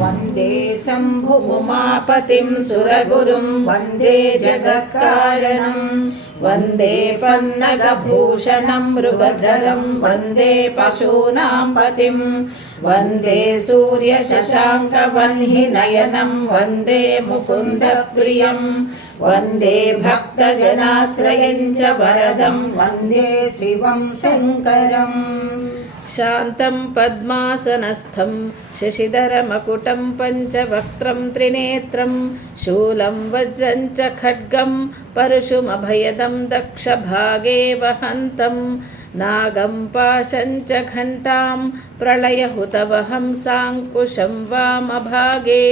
वन्दे शम्भुमुमापतिं सुरगुरुं वन्दे जगत्कारणं वन्दे पन्नगभूषणं मृगधरं वन्दे पशूनां पतिं वन्दे सूर्यशशाङ्कवह्निनयनं वन्दे मुकुन्दप्रियं वन्दे भक्तजनाश्रयं च वरदं वन्दे शिवं शङ्करम्। शान्तं पद्मासनस्थं शशिधरमकुटं पञ्चवक्त्रं त्रिनेत्रं शूलं वज्रं च खड्गं परशुमभयदं दक्षभागे वहन्तं नागं पाशं च घण्टां प्रलयहुतवहं साङ्कुशं वामभागे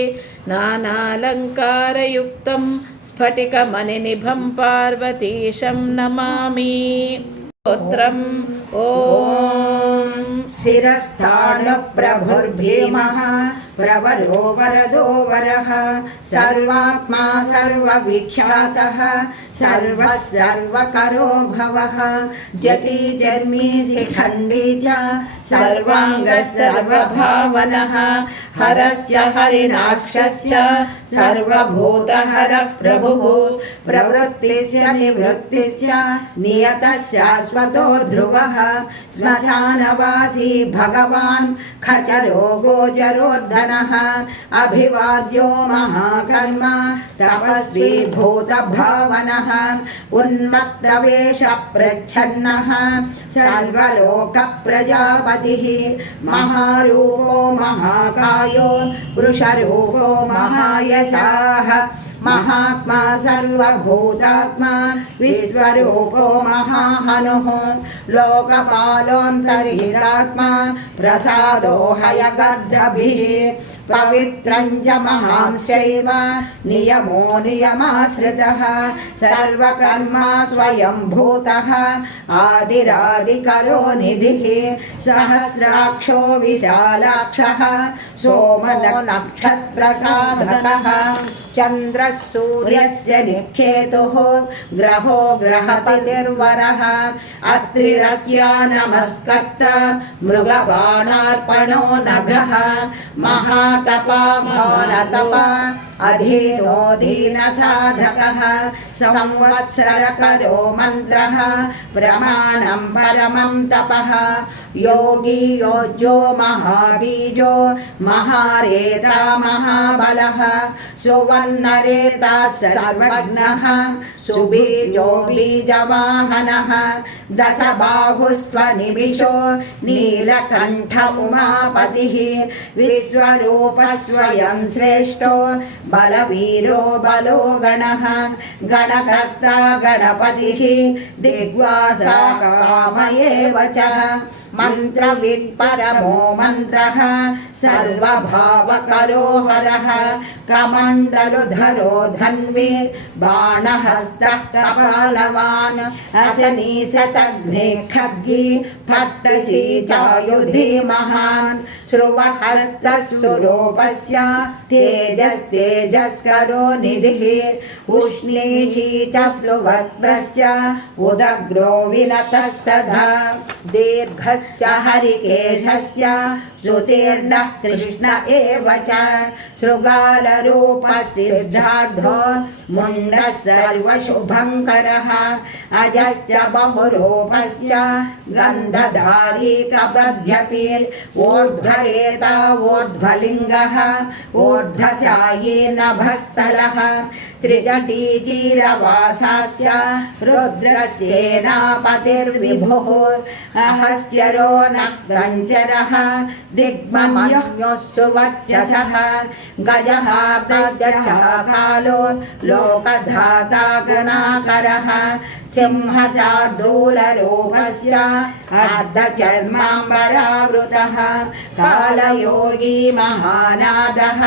नानालङ्कारयुक्तं स्फटिकमणिनिभं पार्वतीशं नमामि। स्तोत्रम् ॐ शिरस्थाणुप्रभुर्भीमः प्रवरो वरदो वरः सर्वात्मा सर्वविख्यातः सर्वः सर्वकरो भवः जटी जन्मी शिखण्डी च सर्वाङ्गः सर्वभावनः हरश्च हरिणाक्षश्च सर्वभूतहरः प्रभुः प्रवृत्तिश्च निवृत्तिश्च नियतः शाश्वतो ध्रुवः श्मशानवासी भगवान् खचरो गोचरोर्धनः अभिवाद्यो महाकर्म तपस्वी भूतभावनः उन्मत्तवेषप्रच्छन्नः सर्वलोकप्रजापतिः महारूपो महाकायो वृषरूपो महायशाः महात्मा सर्वभूतात्मा विश्वरूपो महाहनुः लोकपालोऽन्तर्हितात्मा प्रसादो हयगर्दभिः पवित्रं च महांशैव नियमो नियमाश्रितः सर्वकर्मा स्वयंभूतः आदिरादिकरो निधिः सहस्राक्षो विशालाक्षः सोमनो नक्षत्रसाधकः चन्द्रः सूर्यस्य निखेतुः ग्रहो ग्रहपतिर्वरः अत्रिरत्या नमस्कर्त मृगबाणार्पणो नघः महातपा महानतपा अधीनो दीनसाधकः संवत्सरकरो मन्त्रः प्रमाणं परमं तपः योगी योज्यो महाबीजो महारेता महाबलः सुवर्णरेता सर्वज्ञः सुबीजो बीजवाहनः दशबाहुस्त्वनिविशो नीलकण्ठ उमापतिः विश्वरूपः स्वयं श्रेष्ठो बलवीरो बलो गणः गणकर्ता गणपतिः दिग्वासा कामयेव च मन्त्रवित् परमो मन्त्रः सर्वभावकरो हरः कमण्डलुधरो धन्वी बाणहस्तः कपालवान् अशनीशतघ्ने खड्गी फट्टसी चायुधि महान् श्रुवहस्तस्वरूपश्च तेजस्तेजस्करो निधिः उष्णीः च सुवक्त्रश्च उदग्रो विनतस्तथा दीर्घश्च हरिकेशश्च सुतीर्णः कृष्ण एव च शृगालरूपः सिद्धार्थो मुण्डः सर्वशुभङ्करः अजश्च बहुरूपश्च गन्धधारी कपद्यपि ऊर्ध्वरेता ऊर्ध्वलिङ्गः ऊर्ध्वशायी नभस्थलः त्रिजटी चीरवासाश्च रुद्रस्येनापतिर्विभुः अहस्यरो नक्तञ्चरः दिग्मन्योस्तु वर्चसः गजः गजः कालो लोकधाता गुणाकरः सिंहशार्दूलरूपस्य अर्धचर्माम्बरावृतः कालयोगी महानादः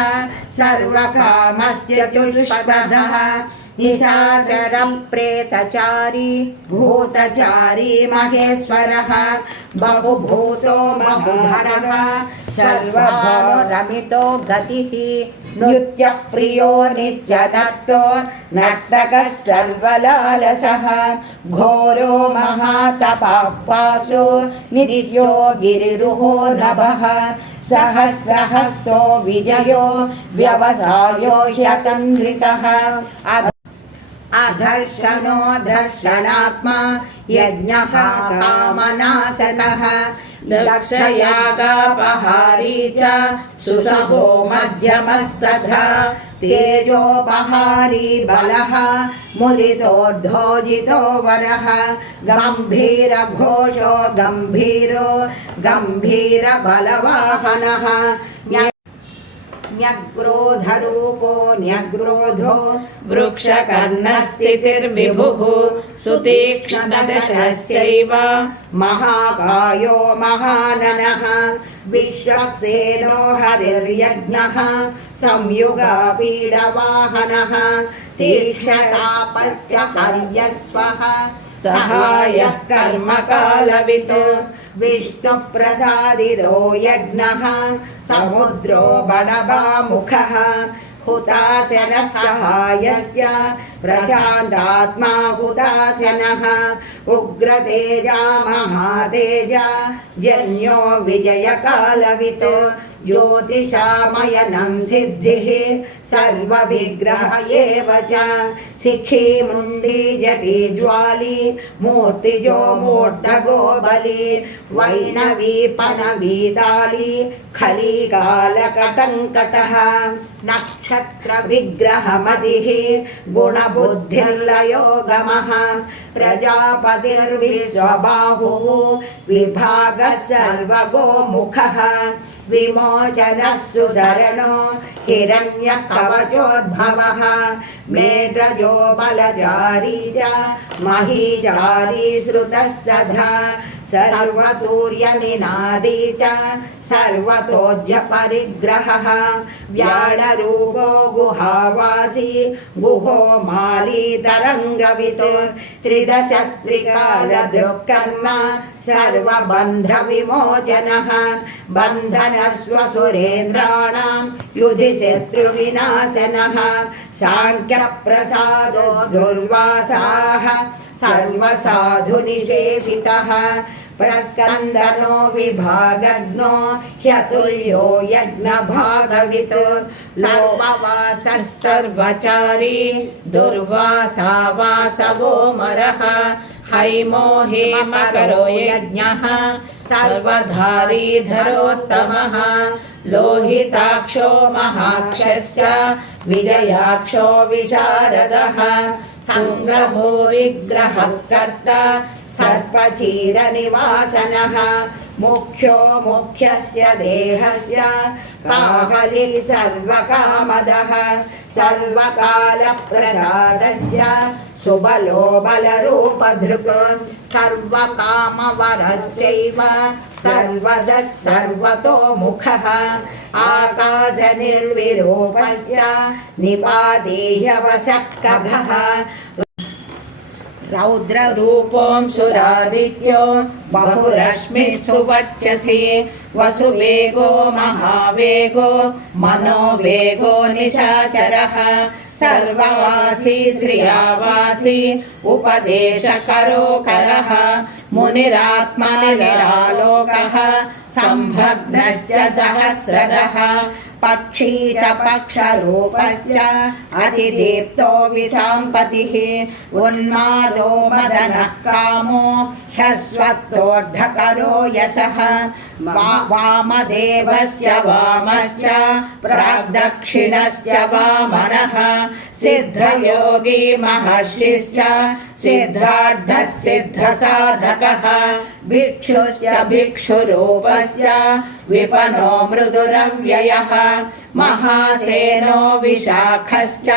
सर्वकामस्य चतुष्पदः निशाचरप्रेतचारी भूतचारी महेश्वरः बहुभूतो बहुधरः सर्वभावरमितो गतिः नृत्यप्रियो नित्यनर्तो नर्तकः सर्वलालसः घोरो महातपःपाशो नित्यो गिरिरुहो नभः सहस्रहस्तो विजयो व्यवसायो ह्यतन्द्रितः अधर्षणो धर्षणात्मा यज्ञः कामनाशकः दक्षयागापहारी च सुसहो मध्यमस्तथा तेजोपहारी बलः मुदितोर्धोजितो वरः गम्भीरघोषो गम्भीरो गम्भीरबलवाहनः न्यग्रोधरूपो न्यग्रोधो वृक्षकर्णस्थितिर्विभुः सुतीक्ष्णदशश्चैव महाकायो महाननः विश्वक्सेनो हरिर्यज्ञः संयुगपीडवाहनः तीक्ष्णतापश्च पर्यस्वः सहायः कर्मकालवित् विष्णुप्रसादितो यज्ञः समुद्रो बडबामुखः हुताशनः सहायश्च प्रशान्तात्मा हुताशनः उग्रतेजा महातेजा जन्यो विजयकालवित् ज्योतिषामयनं सिद्धिः सर्वविग्रह एव च शिखी मुण्डी जटी ज्वाली मूर्तिजो मूर्धगो बली वैणवी पणवीताली खलीकालकटङ्कटः नक्षत्रविग्रहमतिः गुणबुद्धिर्लयोगमः प्रजापतिर्विश्वबाहुः विभागः सर्वगोमुखः विमोचनः सुशरणो हिरण्यकवचोद्भवः मेढ्रजो बलचारी च महीचारी श्रुतस्तथा सर्वतूर्यनिनादी च सर्वतोऽध्यपरिग्रहः व्याळरूपो गुहावासी गुहो माली तरङ्गवितो त्रिदशत्रिकालदृक्कर्म सर्वबन्धविमोचनः बन्धनस्वसुरेन्द्राणां युधि शत्रुविनाशनः साङ्ख्यप्रसादो दुर्वासाः सर्वसाधुनिषेवितः प्रस्कन्दनो विभागज्ञो ह्यतुल्यो यज्ञभागवित् सर्ववासः सर्वचारी दुर्वासा वासवो मरः हैमो हेमकरो यज्ञः सर्वधारी धरोत्तमः लोहिताक्षो महाक्षश्च विजयाक्षो विशारदः संग्रहो विग्रहः कर्ता सर्पचीरनिवासनः मुख्यो मुख्यस्य देहस्य काकली सर्वकामदः सर्वकालप्रसादस्य सुबलो बलरूपधृक् सर्वकामवरश्चैव सर्वदः सर्वतोमुखः आकाशनिर्विरूपस्य निपातेह्यवशक्कभः रौद्ररूपोऽंशुरादित्यो बहुरश्मिः सुवच्चसि वसुवेगो महावेगो मनोवेगो निशाचरः सर्ववासी श्रियावासी उपदेशकरो करः मुनिरात्मनिरालोकः संभग्नश्च सहस्रदः पक्षी च पक्षरूपश्च अतिदीप्तो विसाम्पतिः उन्मादो मदनः कामो ह्यस्वत्तोर्धकरो यशः वामदेवस्य वामश्च प्राग्दक्षिणश्च वामनः सिद्धयोगी महर्षिश्च सिद्धार्थः सिद्धसाधकः भिक्षुश्च भिक्षुरूपश्च विपनो मृदुरव्ययः महासेनो विशाखश्च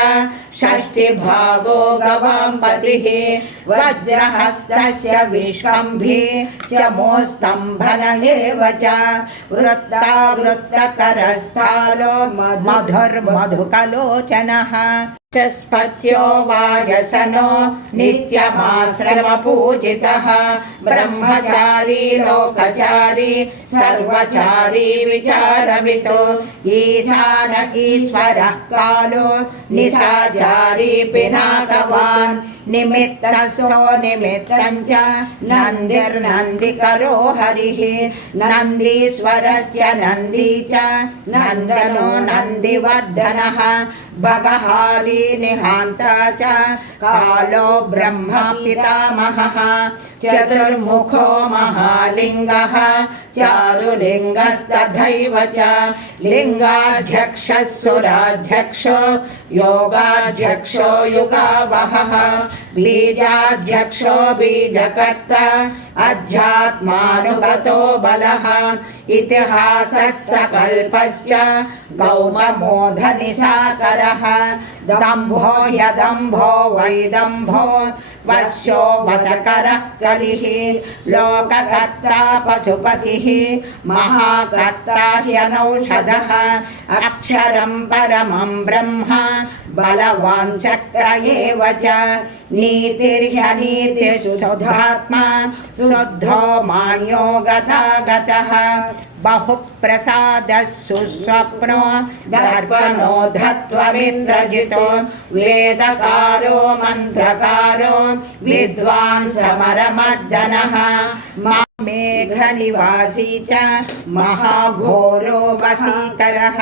षष्टिभागो गवाम्पतिः वज्रहस्तस्य विष्कम्भी च मोस्तम्भन एव च वृत्तावृत्तकरस्थालो मधुर्मधुकलोचनः। चस्पत्यो वायसनो नित्यमाश्रमपूजितः ब्रह्मचारी लोकचारी सर्वचारी विचारवितो ईशान ईश्वरः कालो निशाचारी पिनाकवान् निमित्तस्थो निमित्तं च नन्दिर्नन्दिकरो हरिः नन्दीश्वरस्य नन्दी च नन्दनो नन्दिवर्धनः भगहारी निहान्ता च कालो ब्रह्म पितामहः चतुर्मुखो महालिङ्गः चारुलिङ्गस्तथैव च लिङ्गाध्यक्षः सुराध्यक्षो योगाध्यक्षो युगावहः बीजाध्यक्षो बीजकर्ता अध्यात्मानुगतो बलः इतिहासः सकल्पश्च गौममोधनिशाकरः दम्भो यदम्भो वैदम्भो वश्यो वशकरः कलिः लोककर्ता पशुपतिः महाकर्ता ह्यनौषधः अक्षरं परमं ब्रह्म बलवान् शक्र एव च नीतिर्ह्यनीतिः शुद्धात्मा शुद्धो मान्यो गतागतः बहुप्रसादः सुस्वप्नो दर्पणो धत्वमित्रजितो वेदकारो मन्त्रकारो विद्वान् समरमर्दनः मेघनिवासी च महाघोरो वसीकरः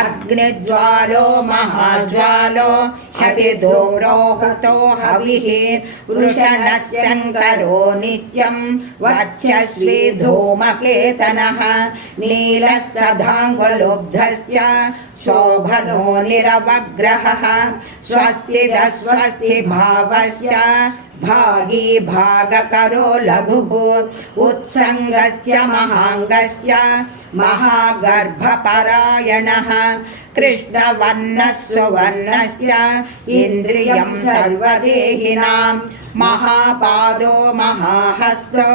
अग्निज्वालो महाज्वालो हतिधूम्रो हुतो हविः वृषणशङ्करो नित्यं वर्चस्वी धूमकेतनः नीलस्तधाङ्गुलुब्धश्च शोभनो निरवग्रहः स्वस्ति भावश्च भागी भागकरो लघुः उत्सङ्गश्च महाङ्गश्च महागर्भपरायणः कृष्णवर्णः सुवर्णश्च इन्द्रियं सर्वदेहिनां महापादो महाहस्तो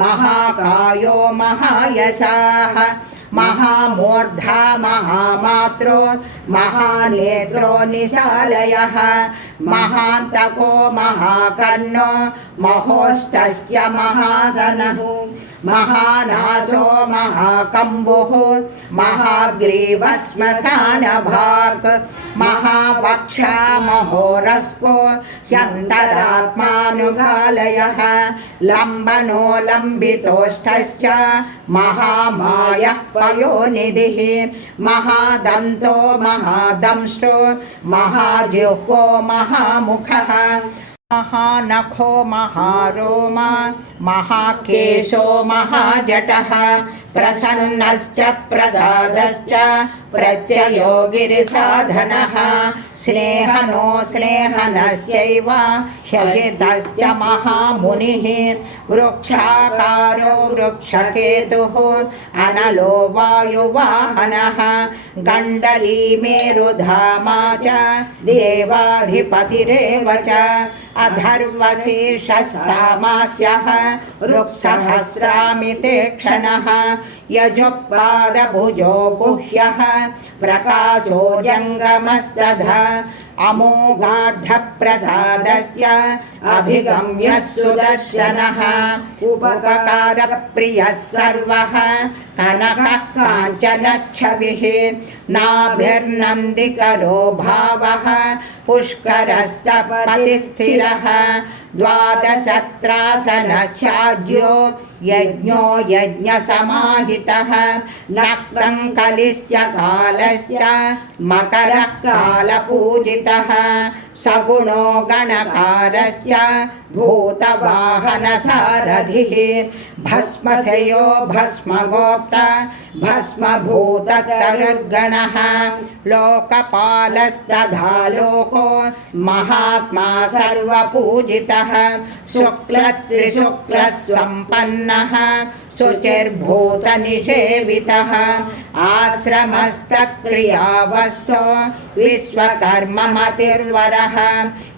महाकायो महायशाः महामूर्धा महामात्रो महानेत्रो निशालयः महान्तको महाकर्णो महोष्टश्च महासनः महानासो महाकम्बुः महाग्रीवश्मशानभाक् महावक्षा महोरस्को ह्यन्तरात्मानुगालयः लम्बनो लम्बितोष्ठश्च महामायः पयोनिधिः महादन्तो महादंष्टो महाजिह्वो महामुखः महानखो महारोमा महाकेशो महाजटः प्रसन्नश्च प्रसादश्च प्रत्ययो गिरिसाधनः स्नेहनो स्नेहनस्यैव ह्यजितश्च महामुनिः वृक्षाकारो वृक्षकेतुः अनलो वायुवाहनः गण्डली मेरुधामा च देवाधिपतिरेव च अधर्वशीर्षः सामास्यः ऋक्सहस्रामिते क्षणः यजुःपादभुजो गुह्यः प्रकाशो जङ्गमस्तथा अमोघार्धप्रसादस्य अभिगम्यः सुदर्शनः उपकारप्रियः सर्वः कनकः काञ्चनच्छविः नाभिर्नन्दिकरो भावः पुष्करस्तपतिस्थिरः द्वादशत्रासनच्छाद्यो यज्ञो यज्ञसमाहितः नक्तं कलिश्च कालश्च मकरः कालपूजितः सगुणो गणकारश्च भूतवाहनसारथिः भस्मशयो भस्मगोप्ता भस्मभूततरुर्गणः लोकपालस्तथा लोको महात्मा सर्वपूजितः शुक्लस्त्रिशुक्लसम्पन्नः शुचिर्भूतनिषेवितः आश्रमस्तक्रियावस्थो विश्वकर्ममतिर्वरः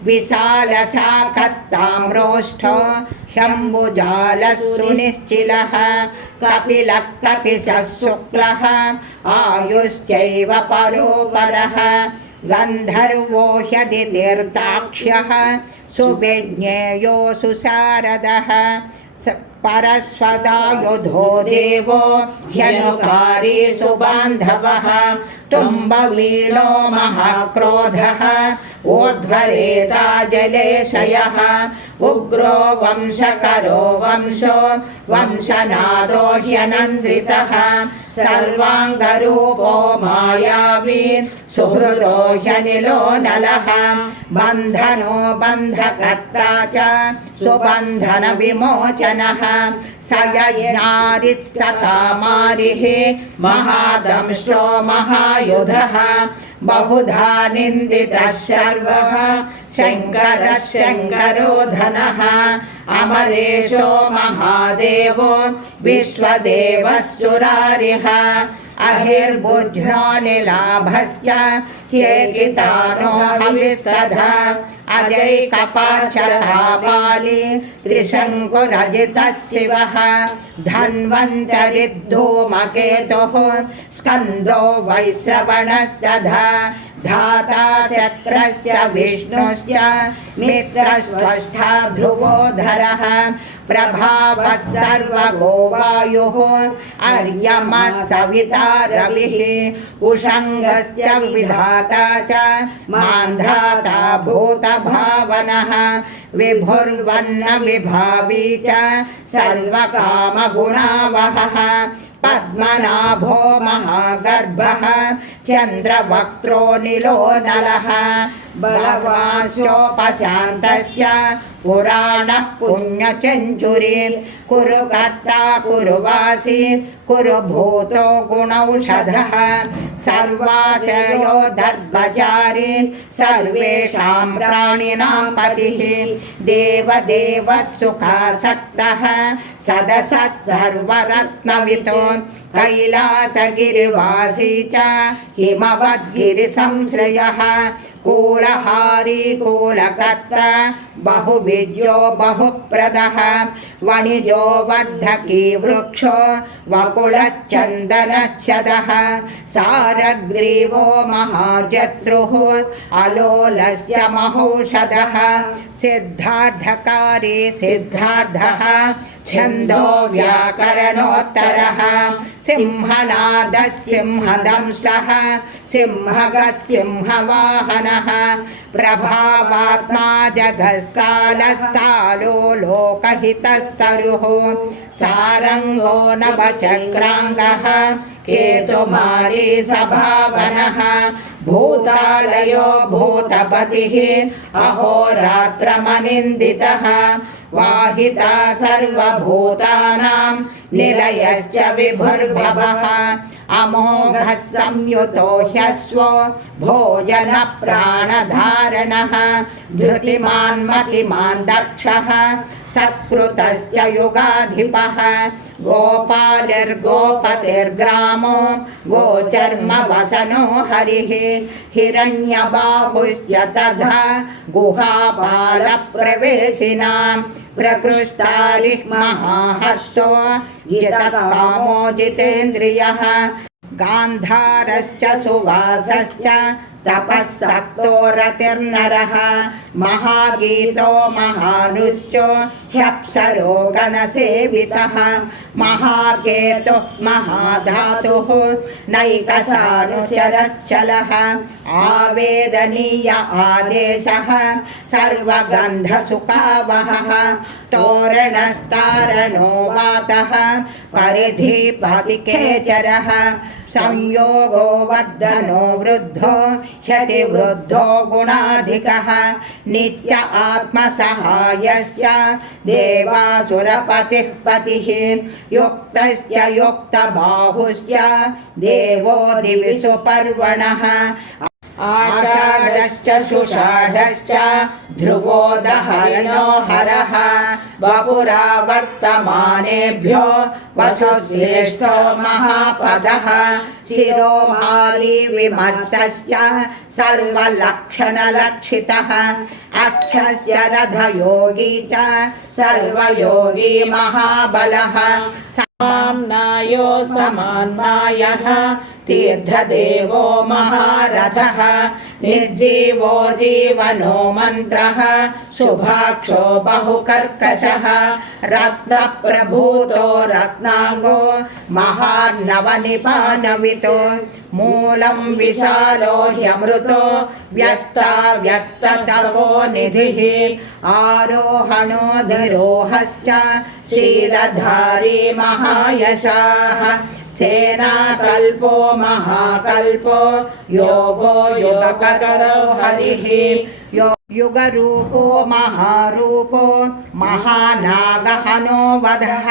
विशालशाखस्ताम्रोष्ठो ह्यम्बुजालः सुनिश्चिलः कपिलः कपिशः शुक्लः आयुश्चैव परोपरः गन्धर्वो ह्यदितीर्थाक्ष्यः सुविज्ञेयो सुशारदः परस्वदायुधो देवो ह्यनुकारी सुबान्धवः तुम्बवीणो महाक्रोधः ऊर्ध्वरेता जलेशयः उग्रो वंशकरो वंशो वंशनादो ह्यनन्द्रितः सर्वाङ्गरूपो मायावी सुहृदो ह्यनिलो नलः बन्धनो बन्धकर्ता च सुबन्धनविमोचनः स यज्ञारित्सकामारिः महादंष्ट्रो महायुधः बहुधा निन्दितः सर्वः शङ्करः शङ्करो धनः अमरेशो महादेवो विश्वदेवः सुरारिः अहिर्बुध्नो निलाभश्च चेकितानो हविस्तधा अजैकपाशकापाली त्रिशङ्कुरजितः शिवः धन्वन्तरिद्धूमकेतुः स्कन्दो वैश्रवणस्तथा धाता शक्रश्च विष्णुश्च मित्रस्वष्टा ध्रुवोधरः प्रभावः सर्वगो वायुः अर्यमः सविता रविः उषङ्गश्च विधाता च मान्धाता भूतभावनः विभुर्वन्न विभावी च सर्वकामगुणावहः पद्मनाभो महागर्भः चन्द्रवक्त्रो नीलो नलः बलवांश्चोपशान्तश्च पुराणः पुण्यचञ्चुरी कुरु कर्ता कुरु वासी कुरु भूतो गुणौषधः सर्वाशयो दर्भचारी सर्वेषां प्राणिनां पतिः देवदेवः सुखासक्तः सदसत् सर्वरत्नवितो कैलासगिरिवासी च हिमवद्गिरिसंश्रयः कूलहारी कूलकर्ता बहुविद्यो बहुप्रदः वणिजो वर्धकी वृक्षो वकुलश्चन्दनच्छदः सारग्रीवो महाजत्रुः अलोलस्य महौषधः सिद्धार्थकारी सिद्धार्थः छन्दो व्याकरणोत्तरः सिंहनादः सिंहदंष्टः सिंहगः सिंहवाहनः प्रभावात्मा जगत्कालस्तालो लोकहितस्तरुः सारङ्गो नवचक्राङ्गः केतुमाली सभावनः भूतालयो भूतपतिः अहोरात्रमनिन्दितः वाहिता सर्वभूतानां निलयश्च विभुर्भवः अमोघः संयुतो ह्यस्वो भोजनप्राणधारणः धृतिमान् मतिमान् दक्षः सत्कृतश्च युगाधिपः गोपालिर्गोपतिर्ग्रामो गोचर्मवसनो हरिः हिरण्यबाहुश्च तथा गुहापालप्रवेशिनां प्रकृष्टारिः महाहर्षो जितकामो जितेन्द्रियः गान्धारश्च सुवासश्च तपःसक्तो रतिर्नरः महागीतो महानुच्चो ह्यप्सरो गणसेवितः महाकेतुः महाधातुः नैकसानुशरश्चलः आवेदनीय आदेशः सर्वगन्धसुखावहः तोरणस्तारणो वातः परिधिपतिकेचरः संयोगो वर्धनो वृद्धो ह्यतिवृद्धो गुणाधिकः नित्य आत्मसहायश्च देवासुरपतिः पतिः युक्तश्च युक्तबाहुश्च देवो दिवि सुपर्वणः आषाढश्च सुषाढश्च ध्रुवो दहरणो हरः वपुरा वर्तमानेभ्यो वसुश्रेष्ठो महापदः शिरोहारी विमर्शश्च सर्वलक्षणलक्षितः अक्षश्च रथयोगी च सर्वयोगी महाबलः साम्नायो समान्नायः तीर्थदेवो महारथः निर्जीवो जीवनो मन्त्रः शुभाक्षो बहुकर्कशः रत्नप्रभूतो रत्नाङ्गो महार्णवनिपानवितो मूलं विशालो ह्यमृतो व्यक्ततपो निधिः आरोहणो धिरोहश्च शीलधारी महायशाः सेनाकल्पो महाकल्पो योगो योगकरो हरिः युगरूपो महारूपो महानागहनो वधः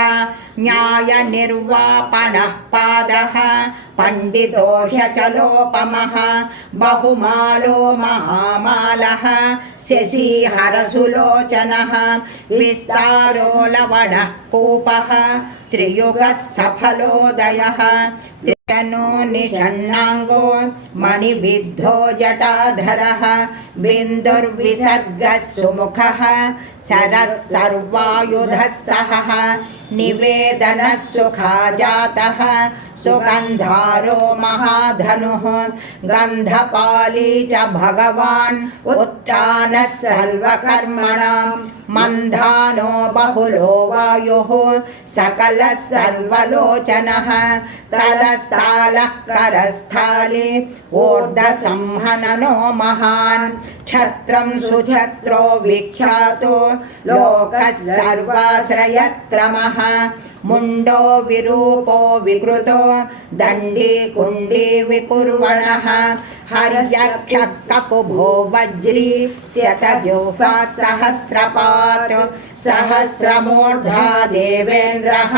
न्यायनिर्वापणः पादः पण्डितो ह्यचलोपमः बहुमालो महामालः शशिहरसुलोचनः विस्तारो लवणः कूपः त्रियुगः सफलोदयः त्रिशनो निषण्णाङ्गो मणिविद्धो जटाधरः बिन्दुर्विसर्गः सुमुखः शरः सर्वायुधः सहः निवेदनः सुखाजातः सुगन्धारो महाधनुः गन्धपाली च भगवान् उत्थानः सर्वकर्मणां मन्धानो बहुलो वायुः सकलः सर्वलोचनः तलस्थालः करस्थाली ऊर्ध्वसंहननो महान् छत्रं सुछत्रो विख्यातो लोकः सर्वाश्रयक्रमः मुण्डो विरूपो विकृतो दण्डी कुण्डी विकुर्वणः हर्यक्षकुभो वज्री शतव्यूहा सहस्रपात् सहस्रमूर्धा देवेन्द्रः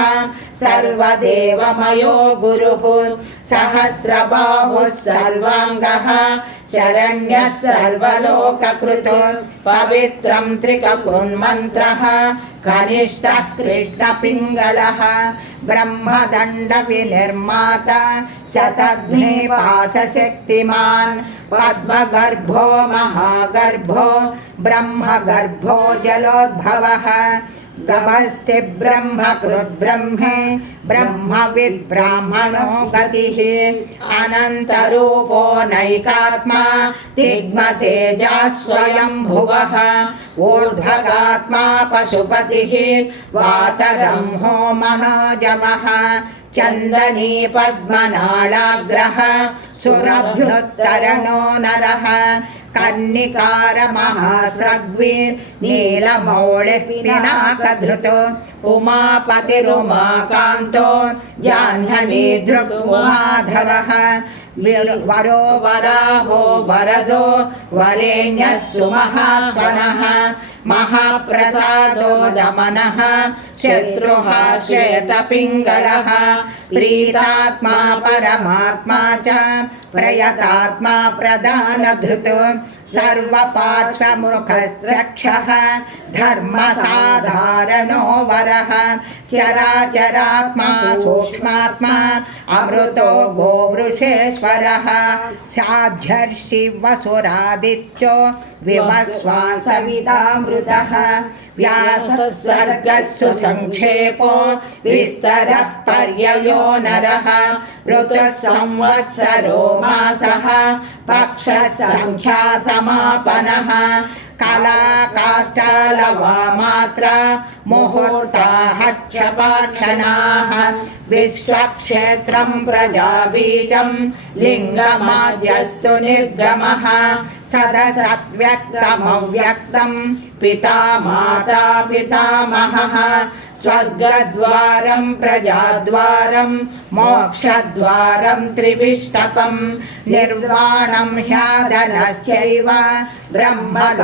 सर्वदेवमयो गुरुः सहस्रबाहुः सर्वाङ्गः शरण्यः सर्वलोककृतो पवित्रं त्रिककुन्मन्त्रः कनिष्ठः कृष्णपिङ्गलः ब्रह्मदण्डविनिर्माता शतघ्निपाशशक्तिमान् पद्मगर्भो महागर्भो ब्रह्मगर्भो जलोद्भवः गभस्ति ब्रह्मकृद्ब्रह्मे ब्रह्मविद् ब्राह्मणो गतिः अनन्तरूपो नैकात्मा तिग्मतेजः स्वयंभुवः ऊर्ध्वगात्मा पशुपतिः वातरंहो मनोजवः चन्दनी पद्मनालाग्रः सुरभ्युत्तरणो नरः कर्णिकार महास्रग्वी नीलमौलिपिनाकधृतो उमापतिरुमाकान्तो जाह्नवीधृक्-उमाधवः वरो वराहो वरदो वरेण्यः सुमहास्वनः महाप्रसादो दमनः शत्रुः श्वेतपिङ्गलः प्रीतात्मा परमात्मा च प्रयतात्मा प्रधानधृतो सर्वपार्श्वमुखरक्षः धर्मसाधारणो वरः चराचरात्मा सूक्ष्मात्मा अमृतो गोवृषेश्वरः साध्यर्षिवसुरादित्यो विवस्वासविदामृतः व्याससर्गस्सु संक्षेपो विस्तरः पर्ययो नरः ऋतुः संवत्सरो मासः पक्षः संख्या समापनः कलाकाष्ठलवमात्रा मुहूर्ताः क्षपाक्षणाः विश्वक्षेत्रं प्रजाबीजं लिङ्गमाद्यस्तु निर्गमः सदसद्व्यक्तमव्यक्तं पिता माता पितामहः स्वर्गद्वारं प्रजाद्वारं मोक्षद्वारं त्रिविष्टपं निर्वाणं ह्यादनश्चैव ब्रह्मलोकपरागतिः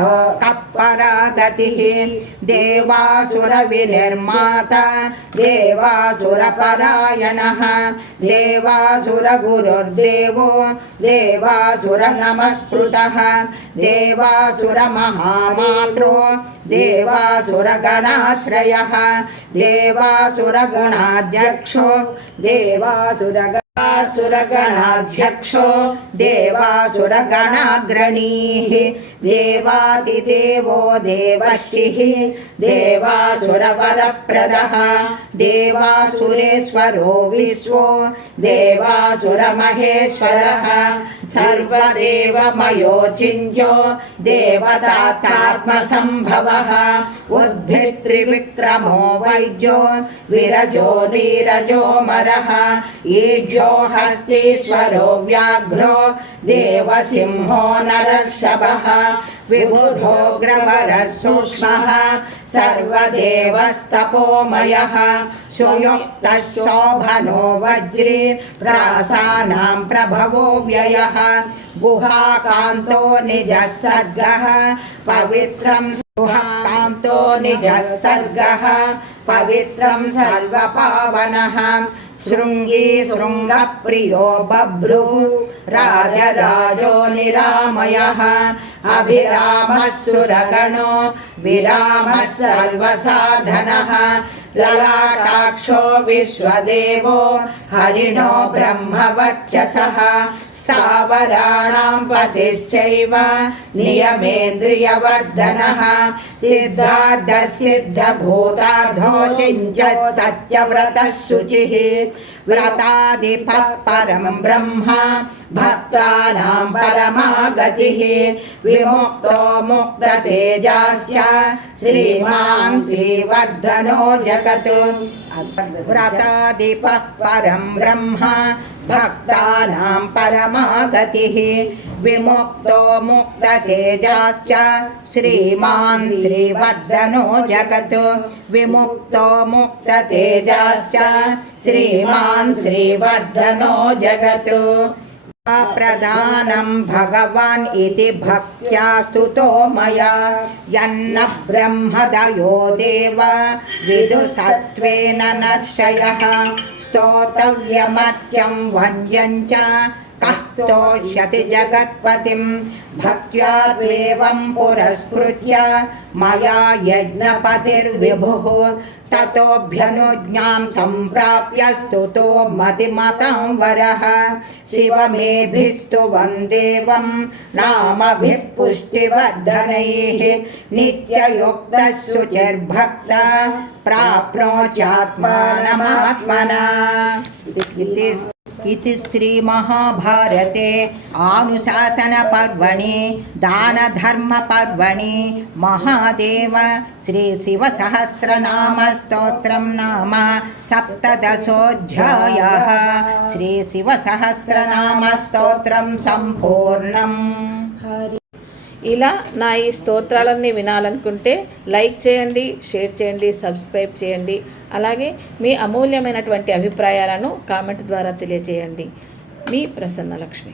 देवासुरविनिर्माता देवासुरपरायणः देवासुरगुरुर्देवो देवासुरनमस्कृतः देवासुरमहामात्रो देवासुरगणाश्रयः देवासुरगणाध्यक्षो देवासुर सुरगणाध्यक्षो देवासुरगणाग्रणीः देवादिदेवो देवर्षिः देवासुरवरप्रदः देवासुरेश्वरो विश्वो देवासुरमहेश्वरः सर्वदेवमयो चिन्त्यो देवतात्मात्मसम्भवः उद्भित्रिविक्रमो वैद्यो विरजो नीरजो मरः ईड्यो हस्तीश्वरो व्याघ्रो देवसिंहो नरर्षभः विबुधोऽग्रवरः सूक्ष्मः सर्वदेवस्तपोमयः सुयुक्तः शोभनो वज्रे प्रासानां प्रभवो व्ययः गुहाकान्तो निजः सर्गः पवित्रं गुहाकान्तो निजः सर्गः पवित्रं सर्वपावनः शृङ्गी शृङ्गप्रियो बभ्रू राजराजो निरामयः अभिरामः सुरगणो विरामः सर्वसाधनः ललाटाक्षो विश्वदेवो हरिणो ब्रह्मवर्चसः स्थावराणां पतिश्चैव नियमेन्द्रियवर्धनः सिद्धार्थसिद्धभूतार्थो चिञ्चत् सत्यव्रतः शुचिः व्रतादिपः परं ब्रह्म भक्तानां परमागतिः विमुक्तो मुक्ततेजस्य श्रीमान् श्रीवर्धनो जगत् व्रतादिपः परं ब्रह्म भक्तानां परमागतिः विमुक्तो मुक्ततेजस्य श्रीमान् श्रीवर्धनो जगत् विमुक्तो मुक्ततेजस्य श्रीमान् श्रीवर्धनो जगत् प्रदानं भगवान् इति भक्त्या स्तुतो मया यन्न ब्रह्मदयो देव विदुसत्त्वेन नर्षयः स्तोतव्यमर्त्यं वन्द्यं च कः स्तोष्यति जगत्पतिं भक्त्या त्वेवं पुरस्कृत्य मया यज्ञपतिर्विभुः ततोऽभ्यनुज्ञां सम्प्राप्य स्तुतो मतिमतं वरः शिवमेभिस्तुवं देवं नामभिः पुष्टिवर्धनैः नित्ययुक्तः शुचिर्भक्तः प्राप्नोत्यात्मानमात्मना इति श्रीमहाभारते आनुशासनपर्वणि दानधर्मपर्वणि महादेव श्रीशिवसहस्रनामस्तोत्रं नाम सप्तदशोऽध्यायः श्रीशिवसहस्रनामस्तोत्रं सम्पूर्णम्। ఇలా నా ఈ స్తోత్రాలన్నీ వినాలనుకుంటే లైక్ చేయండి, షేర్ చేయండి, సబ్స్క్రైబ్ చేయండి. అలాగే మీ అమూల్యమైనటువంటి అభిప్రాయాలను కామెంట్ ద్వారా తెలియజేయండి. మీ ప్రసన్నలక్ష్మి.